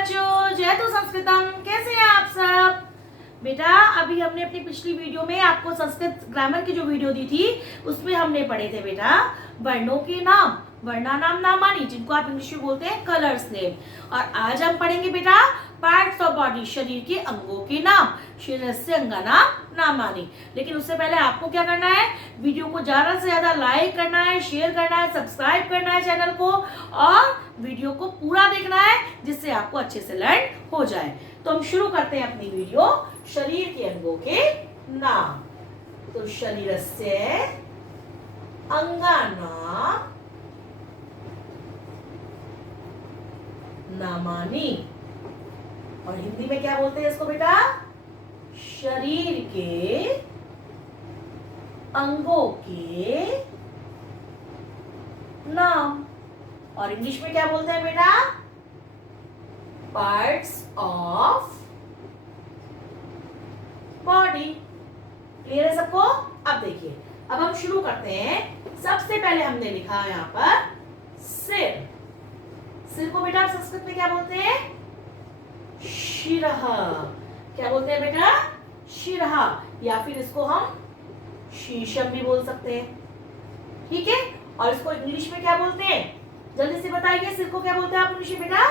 बच्चों, जय तो संस्कृतम। कैसे हैं आप सब? बेटा अभी हमने अपनी पिछली वीडियो में आपको संस्कृत ग्रामर की जो वीडियो दी थी उसमें हमने पढ़े थे बेटा वर्णों के नाम, वर्णानाम नामानी, जिनको आप इंग्लिश में बोलते हैं कलर्स नेम। और आज हम पढ़ेंगे बेटा पार्ट्स ऑफ बॉडी, शरीर के अंगों के नाम, शरीरस्य अंगानाम नामानी। लेकिन उससे पहले आपको क्या करना है, वीडियो को ज्यादा से ज्यादा लाइक करना है, शेयर करना है, सब्सक्राइब करना है चैनल को और वीडियो को पूरा देखना है जिससे आपको अच्छे से लर्न हो जाए। तो हम शुरू करते हैं अपनी वीडियो शरीर के अंगों के नाम। तो शरीरस्य अंगानाम नामानी, और हिंदी में क्या बोलते हैं इसको बेटा, शरीर के अंगों के नाम। और इंग्लिश में क्या बोलते हैं बेटा, पार्ट्स ऑफ बॉडी। क्लियर है सबको? अब देखिए, अब हम शुरू करते हैं। सबसे पहले हमने लिखा यहाँ पर सिर। सिर को बेटा आप संस्कृत में क्या बोलते हैं, शिरः। क्या बोलते हैं बेटा, शिरः, या फिर इसको हम शीर्षम भी बोल सकते हैं। ठीक है, और इसको इंग्लिश में क्या बोलते हैं, जल्दी से बताइए, सिर को क्या बोलते हैं आप इंग्लिश में बेटा,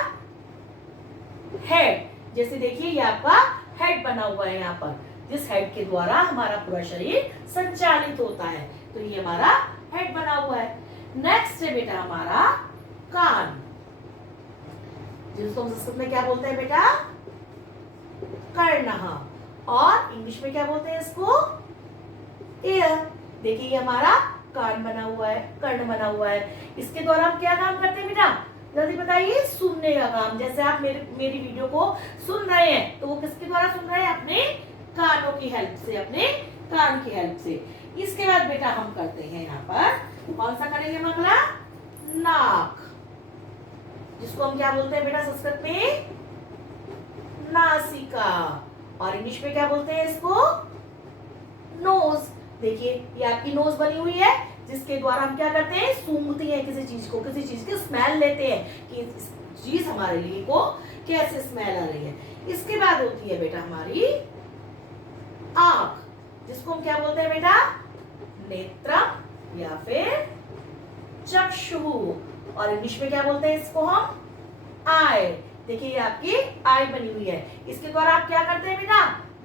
हेड। जैसे देखिए ये आपका हेड बना हुआ है यहाँ पर, जिस हेड के द्वारा हमारा पूरा शरीर संचालित होता है, तो ये हमारा हेड बना हुआ है। नेक्स्ट है बेटा हमारा कान, जिसको हम संस्कृत में क्या बोलते हैं बेटा, कर्णः, और इंग्लिश में क्या बोलते हैं इसको, ईयर। देखिए ये हमारा कान बना हुआ है, कर्ण बना हुआ है। इसके द्वारा हम क्या काम करते हैं बेटा, जल्दी बताइए, सुनने का काम। जैसे आप मेरी वीडियो को सुन रहे हैं तो वो किसके द्वारा सुन रहे हैं, अपने कानों की हेल्प से, अपने कान की हेल्प से। इसके बाद बेटा हम करते हैं यहाँ पर कौन सा करेंगे हम अगला, नाक, जिसको हम क्या बोलते हैं बेटा संस्कृत में, नासिका, और इंग्लिश में क्या बोलते हैं इसको, नोज। देखिए ये आपकी नोज बनी हुई है, जिसके द्वारा हम क्या करते हैं, सूंघते हैं किसी चीज को, किसी चीज की स्मेल लेते हैं कि इस चीज हमारे लिए को कैसे स्मेल आ रही है। इसके बाद होती है बेटा हमारी आंख, जिसको हम क्या बोलते हैं बेटा, नेत्रम या फिर चक्षु, और इंग्लिश में क्या बोलते हैं इसको हम, आई। देखिए ये आपकी आई बनी हुई है, इसके द्वारा आप क्या करते हैं बेटा,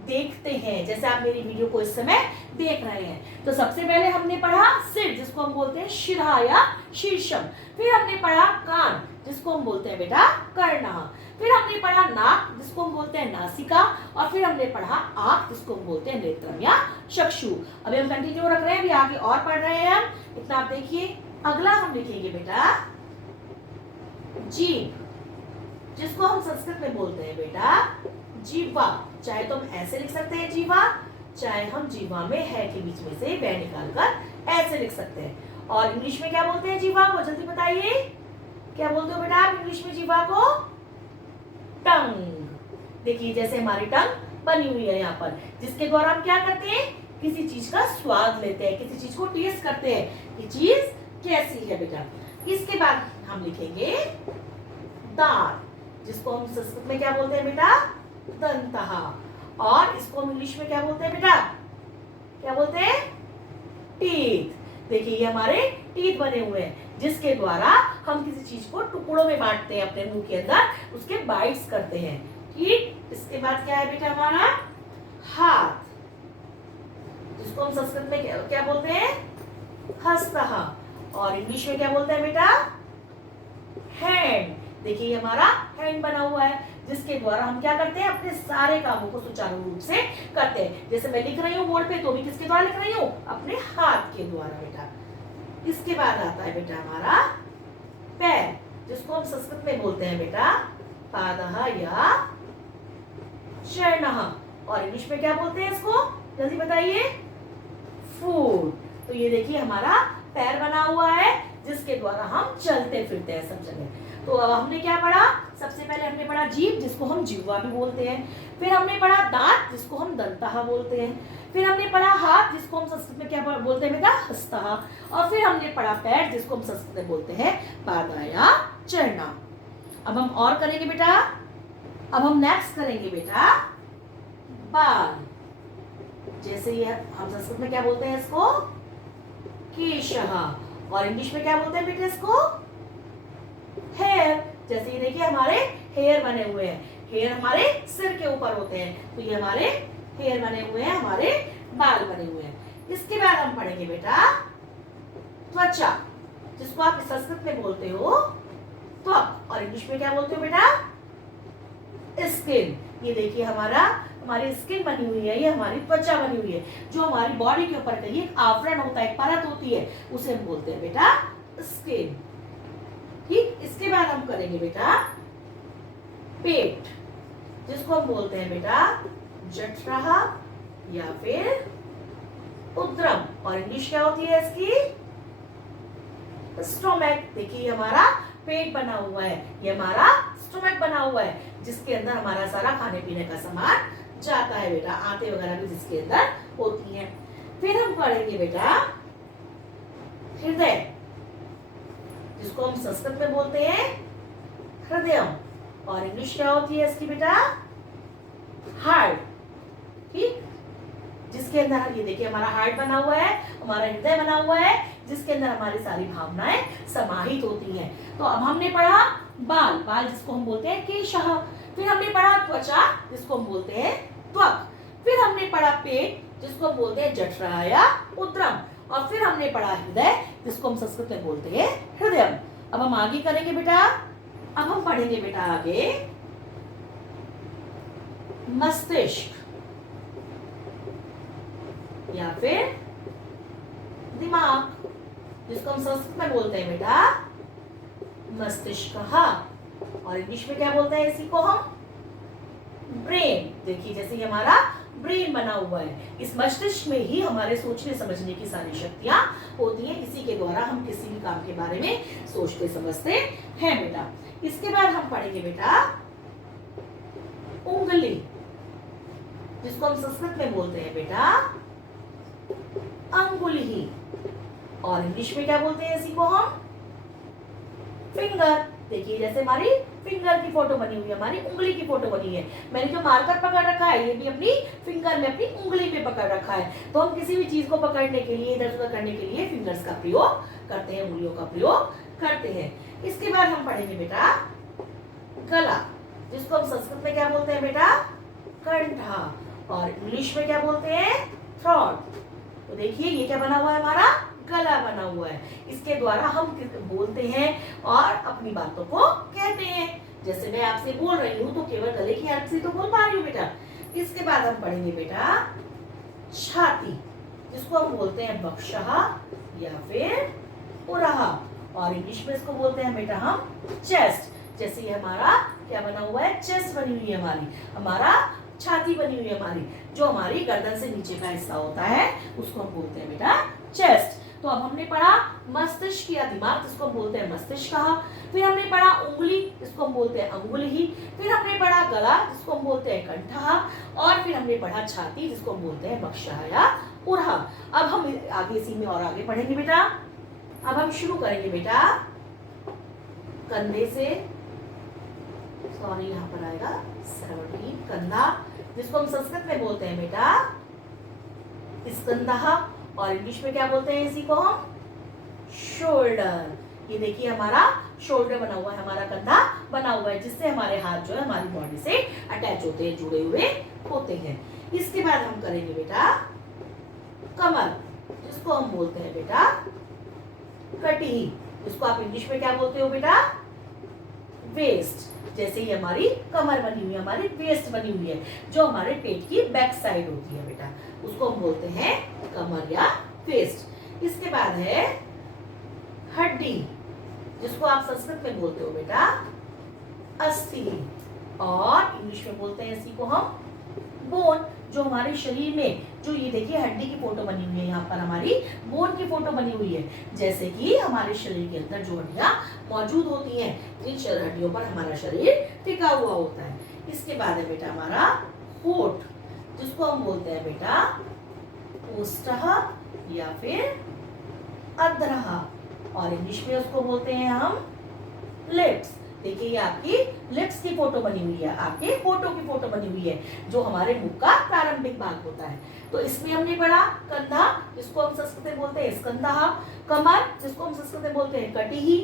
देखते हैं, जैसे आप मेरी वीडियो को इस समय देख रहे हैं। तो सबसे पहले हमने पढ़ा सिर, जिसको हम बोलते हैं शिरः या शीर्षम। फिर हमने पढ़ा कान, जिसको हम बोलते हैं बेटा कर्णः। फिर हमने पढ़ा नाक, जिसको हम बोलते हैं नासिका, और फिर हमने पढ़ा आंख, जिसको हम बोलते हैं नेत्रम या चक्षु। अभी हम कंटिन्यू रख रहे हैं, अभी आगे और पढ़ रहे हैं हम, इतना आप देखिए। अगला हम लिखेंगे बेटा जीभ, जिसको हम संस्कृत में बोलते हैं बेटा जीवा। चाहे तो हम ऐसे लिख सकते हैं जीवा, चाहे हम जीवा में है के बीच में से वह निकालकर ऐसे लिख सकते हैं। और इंग्लिश में क्या बोलते हैं जीवा को, जल्दी बताइए, क्या बोलते हो बेटा आप इंग्लिश में जीवा को, टंग। देखिए जैसे हमारी टंग बनी हुई है यहाँ पर, जिसके द्वारा हम क्या करते हैं, किसी चीज का स्वाद लेते हैं, किसी चीज को टेस्ट करते हैं कि चीज कैसी है बेटा। इसके बाद हम लिखेंगे दांत, जिसको हम संस्कृत में क्या बोलते हैं बेटा, दंतः, और इसको हम इंग्लिश में क्या बोलते हैं बेटा, क्या बोलते हैं, टीथ। देखिए ये हमारे टीथ बने हुए हैं, जिसके द्वारा हम किसी चीज को टुकड़ों में बांटते हैं अपने मुंह के अंदर, उसके बाइट्स करते हैं। ठीक, इसके बाद क्या है बेटा हमारा हाथ, जिसको हम संस्कृत में क्या बोलते हैं, हस्तः, और इंग्लिश में क्या बोलते हैं बेटा, हैंड। देखिए ये हमारा हैंड बना हुआ है, जिसके द्वारा हम क्या करते हैं, अपने सारे कामों को सुचारू रूप से करते हैं। जैसे मैं लिख रही हूँ बोर्ड पे, तो भी किसके द्वारा लिख रही हूँ, अपने हाथ के द्वारा बेटा। इसके बाद आता है बेटा हमारा पैर, जिसको हम संस्कृत में बोलते हैं बेटा पादः या चरणः, और इंग्लिश में क्या बोलते हैं इसको, जल्दी बताइए, फुट। तो ये देखिए हमारा पैर बना हुआ है, जिसके द्वारा हम चलते फिरते हैं सब जगह। तो अब हमने क्या पढ़ा, सबसे पहले हमने पढ़ा जीभ, जिसको हम जिह्वा भी बोलते हैं। फिर हमने पढ़ा दांत, जिसको हम दंतः बोलते हैं। फिर हमने पढ़ा हाथ, जिसको हम संस्कृत में क्या बोलते हैं बेटा, हस्तः। और फिर हमने पढ़ा पैर, जिसको हम संस्कृत में बोलते हैं पादा या चरणा। अब हम और करेंगे बेटा अब हम नेक्स्ट करेंगे बेटा बाल। जैसे ये हम संस्कृत में क्या बोलते हैं इसको, केशः, और इंग्लिश में क्या बोलते हैं बेटा इसको, हेयर। जैसे ये देखिए हमारे हेयर बने हुए हैं, हेयर हमारे सिर के ऊपर होते हैं, तो ये हमारे हेयर बने हुए हैं, हमारे बाल बने हुए हैं। इसके बाद हम पढ़ेंगे बेटा त्वचा, जिसको आप संस्कृत में बोलते हो त्वक, और इंग्लिश में क्या बोलते हो बेटा, स्किन। ये देखिए हमारी स्किन बनी हुई है, ये हमारी त्वचा बनी हुई है, जो हमारी बॉडी के ऊपर कहीं एक आवरण होता है, एक परत होती है, उसे हम बोलते हैं बेटा स्किन। ठीक, इसके बाद हम करेंगे बेटा पेट, जिसको हम बोलते हैं बेटा जठराहा या फिर उदरम, और इंग्लिश क्या होती है इसकी, स्टोमक। देखिए हमारा पेट बना हुआ है, ये हमारा स्टोमक बना हुआ है, जिसके अंदर हमारा सारा खाने पीने का सामान जाता है बेटा, आंतें वगैरह भी जिसके अंदर होती हैं। फिर हम पढ़ेंगे बेटा हृदय, जिसको हम संस्कृत में बोलते हैं हृदयम, और इंग्लिश क्या होती है इसकी बेटा, हार्ट। ठीक, जिसके अंदर ये देखिए हमारा हार्ट बना हुआ है, हमारा हृदय बना हुआ है, जिसके अंदर हमारी सारी भावनाएं समाहित होती हैं। तो अब हमने पढ़ा बाल, बाल जिसको हम बोलते हैं केशः, फिर हमने पढ़ा त्वचा, जिसको हम बोलते हैं त्वक, फिर हमने पढ़ा पेट, जिसको हम बोलते हैं जठरा या उदरम, और फिर हमने पढ़ा हृदय, जिसको हम संस्कृत में बोलते हैं हृदयम। अब हम आगे करेंगे बेटा, अब हम पढ़ेंगे बेटा आगे मस्तिष्क या फिर दिमाग, जिसको हम संस्कृत में बोलते हैं बेटा मस्तिष्कः, और इंग्लिश में क्या बोलते हैं इसी को हम, ब्रेन। देखिए जैसे ये हमारा ब्रेन बना हुआ है, इस मस्तिष्क में ही हमारे सोचने समझने की सारी शक्तियां होती हैं, इसी के द्वारा हम किसी भी काम के बारे में सोचते समझते हैं बेटा। इसके बाद हम पढ़ेंगे बेटा उंगली, जिसको हम संस्कृत में बोलते हैं बेटा अंगुली, और इंग्लिश में क्या बोलते हैं इसी को हम, फिंगर। देखिए जैसे हमारी फिंगर की फोटो बनी हुई है, हमारी उंगली की फोटो बनी है, मैंने जो मार्कर पकड़ रखा है ये भी अपनी फिंगर में, अपनी उंगली पे पकड़ रखा है। तो हम किसी भी चीज को पकड़ने के लिए, इधर उधर करने के लिए फिंगर्स का प्रयोग करते हैं, उंगलियों का प्रयोग करते हैं। इसके बाद हम पढ़ेंगे बेटा गला, जिसको हम संस्कृत में क्या बोलते हैं बेटा, कंठा, और इंग्लिश में क्या बोलते हैं, थ्रोट। तो देखिए ये क्या बना हुआ है, हमारा गला बना हुआ है, इसके द्वारा हम बोलते हैं और अपनी बातों को कहते हैं। जैसे मैं आपसे बोल रही हूँ तो केवल गले की हेल्प से तो बोल पा रही हूँ बेटा। इसके बाद हम पढ़ेंगे बेटा छाती, जिसको हम बोलते हैं वक्षः या फिर उरहा, और इंग्लिश में इसको बोलते हैं बेटा हम चेस्ट। जैसे ये हमारा क्या बना हुआ है, चेस्ट बनी हुई है हमारी, हमारा छाती बनी हुई है हमारी, जो हमारी गर्दन से नीचे का हिस्सा होता है उसको हम बोलते हैं बेटा चेस्ट। तो अब हमने पढ़ा मस्तिष्क या दिमाग, जिसको हम बोलते हैं मस्तिष्कः, फिर हमने पढ़ा उंगली, जिसको हम बोलते हैं अंगुली, फिर हमने पढ़ा गला, जिसको हम बोलते हैं कंठः, और फिर हमने पढ़ा छाती, जिसको हम बोलते हैं वक्षः या उरहा। अब हम आगे इसी में और आगे पढ़ेंगे बेटा। अब हम शुरू करेंगे बेटा कंधे से, सॉरी यहाँ पर आएगा 17, कंधा, जिसको हम संस्कृत में बोलते हैं बेटा स्कंदः, और इंग्लिश में क्या बोलते हैं इसी को हम, शोल्डर। ये देखिए हमारा शोल्डर बना हुआ है, हमारा कंधा बना हुआ है, जिससे हमारे हाथ जो है हमारी बॉडी से अटैच होते हैं, जुड़े हुए होते हैं। इसके बाद हम करेंगे बेटा कमर, जिसको हम बोलते हैं बेटा कटी, जिसको आप इंग्लिश में क्या बोलते हो बेटा, वेस्ट। जैसे ही हमारी कमर बनी हुई है, हमारी वेस्ट बनी हुई है, जो हमारे पेट की बैक साइड होती है बेटा, उसको हम बोलते हैं कमर या वेस्ट। इसके बाद है हड्डी, जिसको आप संस्कृत में बोलते हो बेटा अस्थि, और इंग्लिश में बोलते हैं इसी को हम बोन, जो हमारे शरीर में, जो ये देखिए हड्डी की फोटो बनी हुई है, यहाँ पर हमारी बोन की फोटो बनी हुई है, जैसे कि हमारे शरीर के अंदर जो हड्डियां मौजूद होती हैं, इन हड्डियों पर हमारा शरीर टिका हुआ होता है। इसके बाद है बेटा हमारा होठ, जिसको हम बोलते हैं बेटा ओष्ठः या फिर अधरः, और इंग्लिश में उसको बोलते हैं हम लिप्स, देखिए ये आपकी लिप्स की फोटो बनी हुई है, आपके होठों की फोटो बनी हुई है, जो हमारे मुख का प्रारंभिक भाग होता है। तो इसमें हमने पढ़ा कंधा, जिसको हम संस्कृत में बोलते हैं स्कंधा, कमर जिसको हम संस्कृत में बोलते हैं कटिही,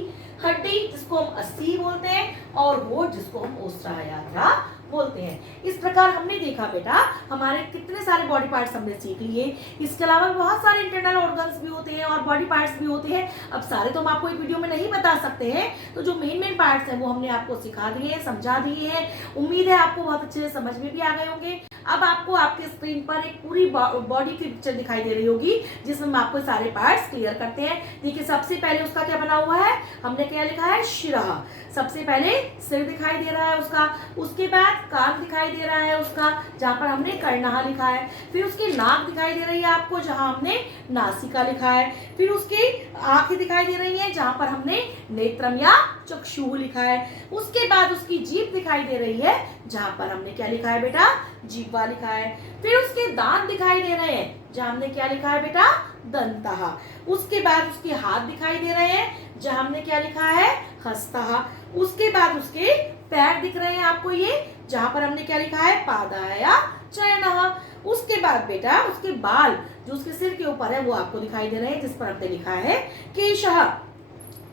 हड्डी जिसको हम अस्थि बोलते हैं, और होठ जिसको हम ओष्ठ्यात्रा बोलते हैं। इस प्रकार हमने देखा बेटा हमारे कितने सारे बॉडी पार्ट्स हमने सीख लिए। इसके अलावा बहुत सारे इंटरनल ऑर्गन्स भी होते हैं और बॉडी पार्ट्स भी होते हैं। अब सारे तो हम आपको एक वीडियो में नहीं बता सकते हैं, तो जो मेन पार्ट्स हैं वो हमने आपको सिखा दिए हैं, समझा दिए हैं। उम्मीद है आपको बहुत अच्छे से समझ में भी आ गए होंगे। अब आपको आपके स्क्रीन पर एक पूरी बॉडी की पिक्चर दिखाई दे रही होगी, जिसमें हम आपको सारे पार्ट्स क्लियर करते हैं। देखिए सबसे पहले उसका क्या बना हुआ है, हमने क्या लिखा है, शिरः। सबसे पहले सिर दिखाई दे रहा है उसका, उसके बाद कान दिखाई दे रहा है उसका, जहां पर हमने कर्णः लिखा है। फिर उसकी नाक दिखाई दे रही है आपको, जहां हमने नासिका लिखा है। फिर उसकी आंखें दिखाई दे रही है, जहां पर हमने नेत्रम या चक्षुः लिखा है। उसके बाद उसकी जीभ दिखाई दे रही है, जहां पर हमने क्या लिखा है बेटा, जिह्वा लिखा है। फिर उसके दांत दिखाई दे रहे हैं, जहां हमने क्या लिखा है बेटा, दंतः। उसके बाद उसके हाथ दिखाई दे रहे हैं, जहां हमने क्या लिखा है, हस्तः। उसके बाद उसके पैर दिख रहे हैं आपको ये, जहां पर हमने क्या लिखा है, पादाय या चरणः। उसके बाद बेटा उसके बाल जो उसके सिर के ऊपर है वो आपको दिखाई दे रहे हैं, जिस पर हमने लिखा है केशः।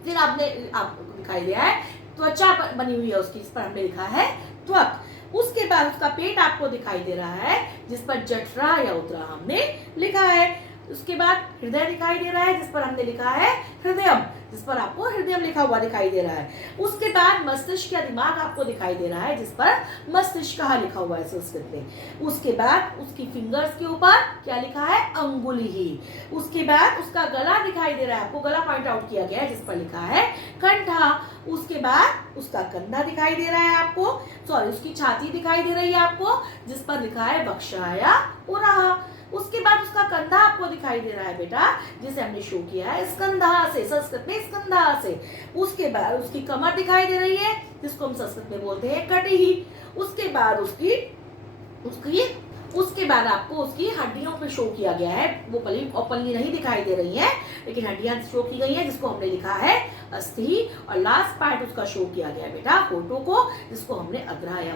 फिर आपको दिखाई दिया है त्वचा बनी हुई है उसकी, जिस पर हमने लिखा है त्वक। उसके बाद उसका पेट आपको दिखाई दे रहा है, जिस पर जठरा या उदरा हमने लिखा है। उसके बाद हृदय दिखाई दे रहा है, जिस पर हमने लिखा है हृदयम, जिस पर आपको हृदयम लिखा हुआ दिखाई दे रहा है। उसके बाद मस्तिष्क या दिमाग आपको दिखाई दे रहा है, जिस पर मस्तिष्क लिखा हुआ है संस्कृत में। उसके बाद उसकी फिंगर्स के ऊपर क्या लिखा है, अंगुली। उसके बाद उसका गला दिखाई दे रहा है आपको, गला पॉइंट आउट किया गया है, जिस पर लिखा है कंठा। उसके बाद उसका कंधा दिखाई दे रहा है आपको, सॉरी उसकी छाती दिखाई दे रही है आपको, जिस पर लिखा है वक्षः या उरः। उसके बाद उसका कंधा आपको दिखाई दे रहा है बेटा, जिसे हमने शो किया है स्कंधा से, संस्कृत में स्कंधा से। उसके बाद उसकी कमर दिखाई दे रही है, जिसको हम संस्कृत में बोलते हैं कटिही। उसके बाद उसके बाद आपको उसकी हड्डियों पे शो किया गया है, वो पल्ली नहीं दिखाई दे रही है, लेकिन हड्डियां शो की गई है, जिसको हमने लिखा है अस्थि। और लास्ट पार्ट उसका शो किया गया बेटा होठों को, जिसको हमने अग्रः या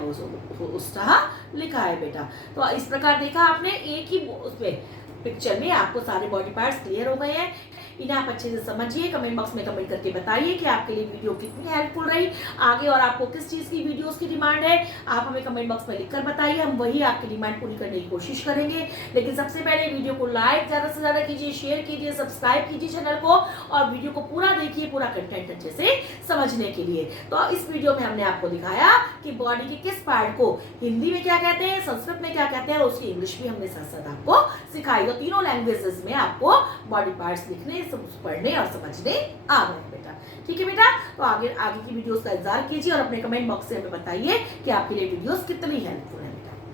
ओष्ठः लिखा है बेटा। तो इस प्रकार देखा आपने, एक ही उसमें पिक्चर में आपको सारे बॉडी पार्ट्स क्लियर हो गए हैं। इन्हें आप अच्छे से समझिए, कमेंट बॉक्स में कमेंट करके बताइए कि आपके लिए वीडियो कितनी हेल्पफुल रही आगे, और आपको किस चीज़ की वीडियोस की डिमांड है आप हमें कमेंट बॉक्स में लिखकर बताइए, हम वही आपकी डिमांड पूरी करने की कोशिश करेंगे। लेकिन सबसे पहले वीडियो को लाइक ज़्यादा से ज़्यादा कीजिए, शेयर कीजिए, सब्सक्राइब कीजिए चैनल को, और वीडियो को पूरा देखिए, पूरा कंटेंट अच्छे से समझने के लिए। तो इस वीडियो में हमने आपको दिखाया कि बॉडी के किस पार्ट को हिंदी में क्या कहते हैं, संस्कृत में क्या कहते हैं, और उसकी इंग्लिश भी हमने साथ साथ आपको सिखाई। तो तीनों लैंग्वेजेस में आपको बॉडी पार्ट्स लिखने, पढ़ने और समझने आ गए बेटा। ठीक है बेटा, तो आगे की वीडियोस का इंतजार कीजिए और अपने कमेंट बॉक्स से हमें बताइए कि आपके लिए वीडियोस कितनी हेल्पफुल है बेटा।